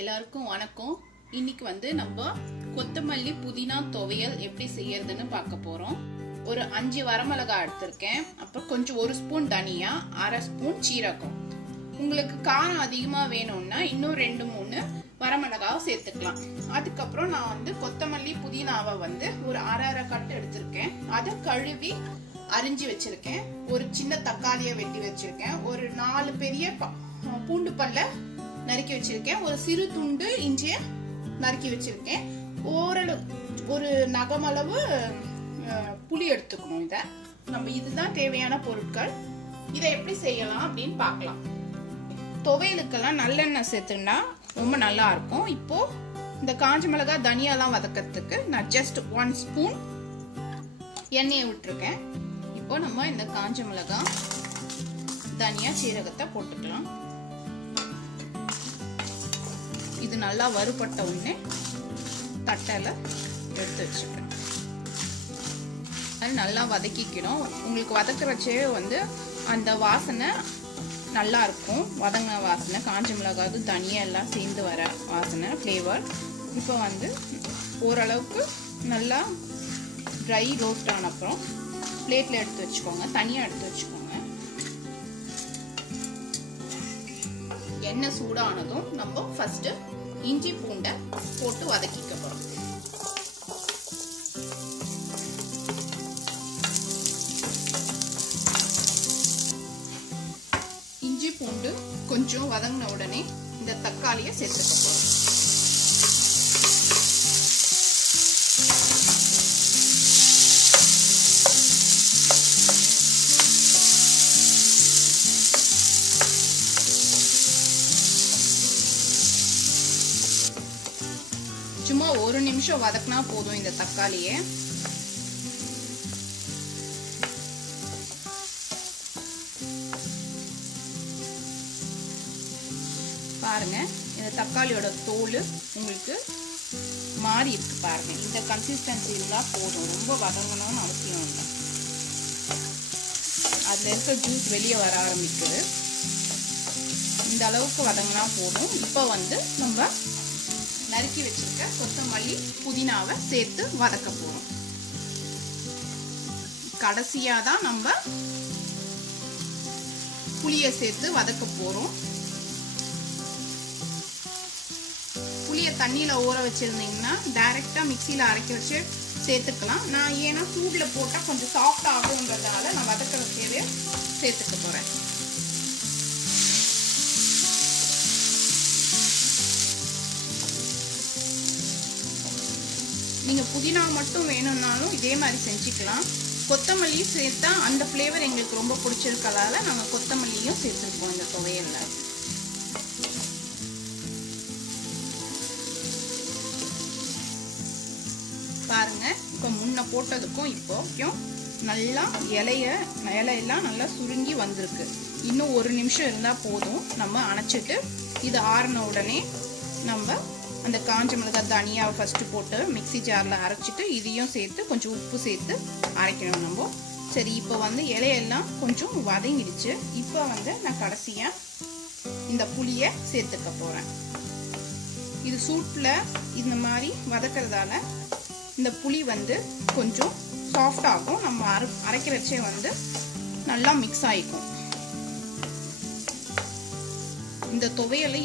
எல்லாருக்கும் வணக்கம். இன்னைக்கு வந்து நம்ம கொத்தமல்லி புதினா துவையல் எப்படி செய்யறதுன்னு பார்க்க போறோம். ஒரு 5 வரமிளகாய் எடுத்திருக்கேன். அப்புறம் கொஞ்சம் 1 ஸ்பூன் தனியா, 1/2 ஸ்பூன் சீரகம். உங்களுக்கு காரம் அதிகமா வேணும்னா இன்னும் 2-3 வரமிளகாவை சேர்த்துக்கலாம். அதுக்கப்புறம் நான் வந்து கொத்தமல்லி புதினாவை வந்து ஒரு அரை கட்டு எடுத்திருக்கேன். அதை கழுவி அரிஞ்சு வச்சிருக்கேன். ஒரு சின்ன தக்காளியை வெட்டி வச்சிருக்கேன். ஒரு 4 பெரிய பூண்டு பல்ல நறுக்கி வச்சிருக்கேன். ஒரு சிறு துண்டு இஞ்சிய நறுக்கி வச்சிருக்கேன். ஒரு நகமளவு புளி எடுத்துக்கணும். இதுதான் தேவையான பொருட்கள். இதை எப்படி செய்யலாம் அப்படின்னு பார்க்கலாம். துவையலுக்கெல்லாம் நல்லெண்ணெய் சேர்த்துனா ரொம்ப நல்லா இருக்கும். இப்போ இந்த காஞ்ச மிளகாய் தனியாலாம் வதக்கிறதுக்கு நான் ஜஸ்ட் 1 ஸ்பூன் எண்ணெயை விட்டுருக்கேன். இப்போ நம்ம இந்த காஞ்ச மிளகாய் தனியா சீரகத்தை போட்டுக்கலாம். இது நல்லா வறுபட்ட உடனே தட்டையில எடுத்து வச்சுக்கணும். அது நல்லா வதக்கிக்கணும். உங்களுக்கு வதக்குறச்சே வந்து அந்த வாசனை நல்லா இருக்கும். வதங்கின வாசனை, காஞ்ச மிளகாய் தனியா எல்லாம் சேர்ந்து வர வாசனை, ஃப்ளேவர். இப்போ வந்து ஓரளவுக்கு நல்லா ட்ரை ரோஸ்ட் ஆன அப்புறம் பிளேட்ல எடுத்து வச்சுக்கோங்க. தனியா எடுத்து வச்சுக்கோங்க. எண்ணெய் சூடானதும் நம்ம ஃபர்ஸ்ட் இஞ்சி பூண்டை போட்டு வதக்கிக்க போறோம். இஞ்சி பூண்டு கொஞ்சம் வதங்கின உடனே இந்த தக்காளியை சேர்த்துக்க போறோம். சும்மா 1 நிமிஷம் வதக்கினா போதும் இந்த தக்காளியை. பாருங்க, இந்த தக்காளியோட தோல் உங்களுக்கு மாறி இருக்கு பாருங்க. இந்த கன்சிஸ்டன்சி இருந்தா போதும். ரொம்ப வதங்கணும்னு அவசியம் இல்லை. அதுல இருக்க ஜூஸ் வெளியே வர ஆரம்பிக்குது. இந்த அளவுக்கு வதங்கினா போதும். இப்போ வந்து நம்ம நறுக்கி வச்சிருக்க கொத்தமல்லி புதினாவை சேர்த்து வதக்க போறோம். கடைசியா தான் நம்ம புளியை சேர்த்து வதக்க போறோம். புளியை தண்ணியில ஊற வச்சிருந்தீங்கன்னா டைரக்டா மிக்சியில அரைக்க வச்சு சேர்த்துக்கலாம். நான் ஏன்னா சூடுல போட்டா கொஞ்சம் சாஃப்ட் ஆகும்ன்றதுனால நான் வதக்கிற தேவையை சேர்த்துக்க போறேன். நீங்க புதினா மட்டும் வேணும்னாலும் இதே மாதிரி செஞ்சுக்கலாம். கொத்தமல்லி சேர்த்தா அந்த ஃப்ளேவர் எங்களுக்கு ரொம்ப பிடிச்சிருக்கதால நாங்க கொத்தமல்லியும் சேர்த்துருக்கோம் இந்த துவையல்ல. பாருங்க, இப்போ முன்ன போட்டதுக்கும் இப்போக்கும் நல்லா இலையெல்லாம் நல்லா சுருங்கி வந்திருக்கு. இன்னும் 1 நிமிஷம் இருந்தா போதும். நம்ம அணைச்சிட்டு இது ஆறின உடனே நம்ம அந்த காஞ்ச மிளகாய் தனியாவை ஃபர்ஸ்ட் போட்டு மிக்சி ஜார்ல அரைச்சிட்டு இதையும் சேர்த்து கொஞ்சம் உப்பு சேர்த்து அரைக்கணும் நம்ம. சரி, இப்போ வந்து இலையெல்லாம் கொஞ்சம் வதங்கிடுச்சு. இப்போ வந்து நான் கடைசியா இந்த புளியை சேர்த்துக்க போறேன். இது சூட்ல இந்த மாதிரி வதக்கிறதால இந்த புளி வந்து கொஞ்சம் சாஃப்ட் ஆகும். நம்ம அரைக்கிறச்சே வந்து நல்லா மிக்ஸ் ஆயிக்கும். இந்த துவையலை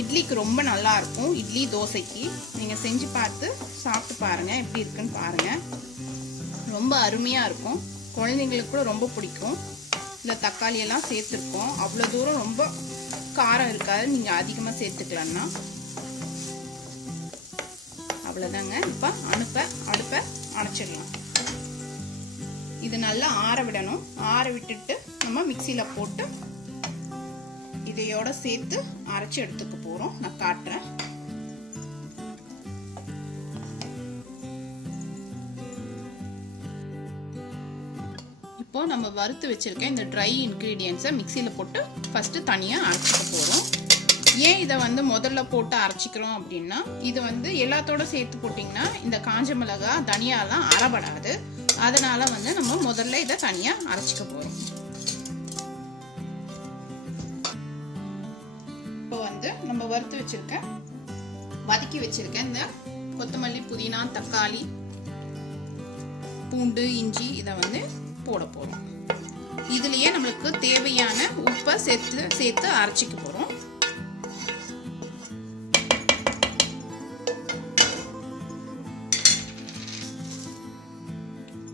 இட்லிக்கு ரொம்ப நல்லா இருக்கும். இட்லி தோசைக்கு நீங்க செஞ்சு பார்த்து சாப்பிட்டு பாருங்க, எப்படி இருக்குன்னு பாருங்க. ரொம்ப அருமையா இருக்கும். குழந்தைங்களுக்கு கூட ரொம்ப பிடிக்கும். இந்த தக்காளி எல்லாம் சேர்த்துருக்கோம். அவ்வளோ தூரம் ரொம்ப காரம் இருக்காது. நீங்க அதிகமா சேர்த்துக்கலன்னா அவ்வளோதாங்க. இப்போ அடுப்பை அணைச்சிடலாம். இது நல்லா ஆற விடணும். ஆற விட்டுட்டு நம்ம மிக்சியில போட்டு இதையோட சேர்த்து அரைச்சு எடுத்துக்க போறோம். நான் காட்டுறேன். இப்போ நம்ம வறுத்து வச்சிருக்க இந்த ட்ரை இன்கிரீடியன்ஸை மிக்சியில போட்டு ஃபர்ஸ்ட் தனியா அரைச்சிக்க போறோம். ஏன் இதை வந்து முதல்ல போட்டு அரைச்சிக்கிறோம் அப்படின்னா, இது வந்து எல்லாத்தோட சேர்த்து போட்டிங்கன்னா இந்த காஞ்ச மிளகாய் தனியாலாம் அரைபடாது. அதனால வந்து நம்ம முதல்ல இதை தனியா அரைச்சிக்க போறோம். நம்ம வறுத்து வச்சிருக்கேன், வதக்கி வச்சிருக்கேன் இந்த கொத்தமல்லி, புதினா, தக்காளி, பூண்டு, இஞ்சி இதை வந்து போட போறோம். இதுலயே நம்மளுக்கு தேவையான உப்பை சேர்த்து அரைச்சிக்க போறோம்.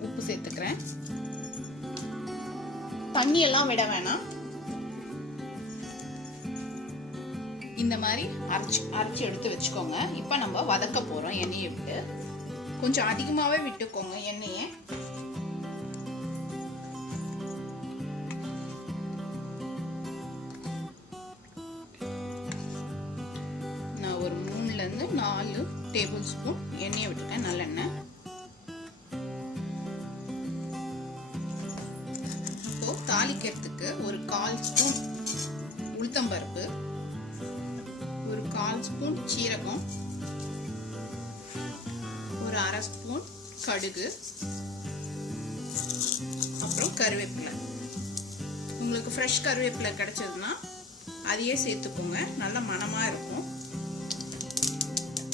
உப்பு சேர்த்துக்கிறேன். தண்ணி எல்லாம் விட வேணாம். இந்த மாதிரி அரைச்சி எடுத்து வச்சுக்கோங்க. இப்ப நம்ம வதக்க போறோம். எண்ணெயை விட்டு கொஞ்சம் அதிகமாவே விட்டுக்கோங்க எண்ணெயை. நான் ஒரு 3ல இருந்து 4 டேபிள் ஸ்பூன் எண்ணெயை விட்டுட்டேன், நல்லெண்ணெய். இப்போ தாளிக்கிறதுக்கு ஒரு 1/4 ஸ்பூன் உளுத்தம்பருப்பு, ஒரு 1/4 ஸ்பூன் சீரகம், ஒரு 1/2 ஸ்பூன் கடுகு, அப்புறம் கருவேப்பிலை. உங்களுக்கு ஃப்ரெஷ் கருவேப்பிலை கிடைச்சதுன்னா அதையே சேர்த்துக்கோங்க, நல்ல மணமா இருக்கும்.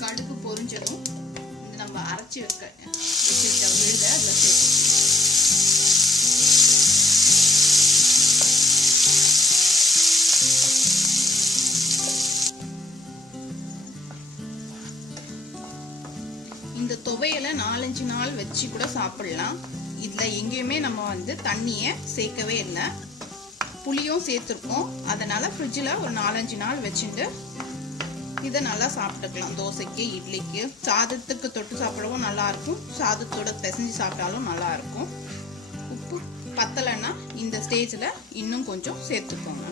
கடுகு பொரிஞ்சதும் இது நம்ம அரைச்சி வச்சிருக்க விழுத அதில் சேர்த்துக்கணும். இந்த துவையலை 4-5 நாள் வச்சு கூட சாப்பிடலாம். இதுல எங்கேயுமே நம்ம வந்து தண்ணியை சேர்க்கவே இல்லை, புளியும் சேர்த்துருக்கோம். அதனால ஃப்ரிட்ஜில் ஒரு 4-5 நாள் வச்சுட்டு இதை நல்லா சாப்பிட்டுக்கலாம். தோசைக்கு, இட்லிக்கு, சாதத்துக்கு தொட்டு சாப்பிடவும் நல்லா இருக்கும், சாதத்தோட பிசைஞ்சு சாப்பிட்டாலும் நல்லா இருக்கும். உப்பு பத்தலைன்னா இந்த ஸ்டேஜில் இன்னும் கொஞ்சம் சேர்த்துக்கோங்க.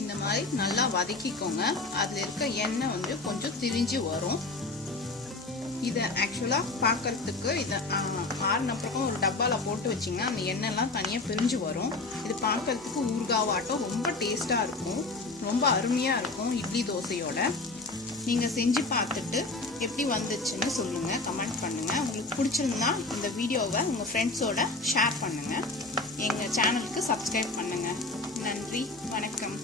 இந்த மாதிரி நல்லா வதக்கிக்கோங்க. அதில் இருக்க எண்ணெய் வந்து கொஞ்சம் திரிஞ்சு வரும். இதை ஆக்சுவலாக பார்க்கறதுக்கு இதை ஆறுனப்புறம் ஒரு டப்பாவில் போட்டு வச்சிங்கன்னா அந்த எண்ணெய்லாம் தனியாக பிரிஞ்சு வரும். இது பார்க்கறதுக்கு ஊறுகாவாட்டம் ரொம்ப டேஸ்ட்டாக இருக்கும், ரொம்ப அருமையாக இருக்கும் இட்லி தோசையோட. நீங்கள் செஞ்சு பார்த்துட்டு எப்படி வந்துச்சுன்னு சொல்லுங்கள், கமெண்ட் பண்ணுங்கள். உங்களுக்கு பிடிச்சிருந்தா இந்த வீடியோவை உங்கள் ஃப்ரெண்ட்ஸோட ஷேர் பண்ணுங்கள். எங்கள் சேனலுக்கு சப்ஸ்கிரைப் பண்ணுங்கள். நன்றி, வணக்கம்.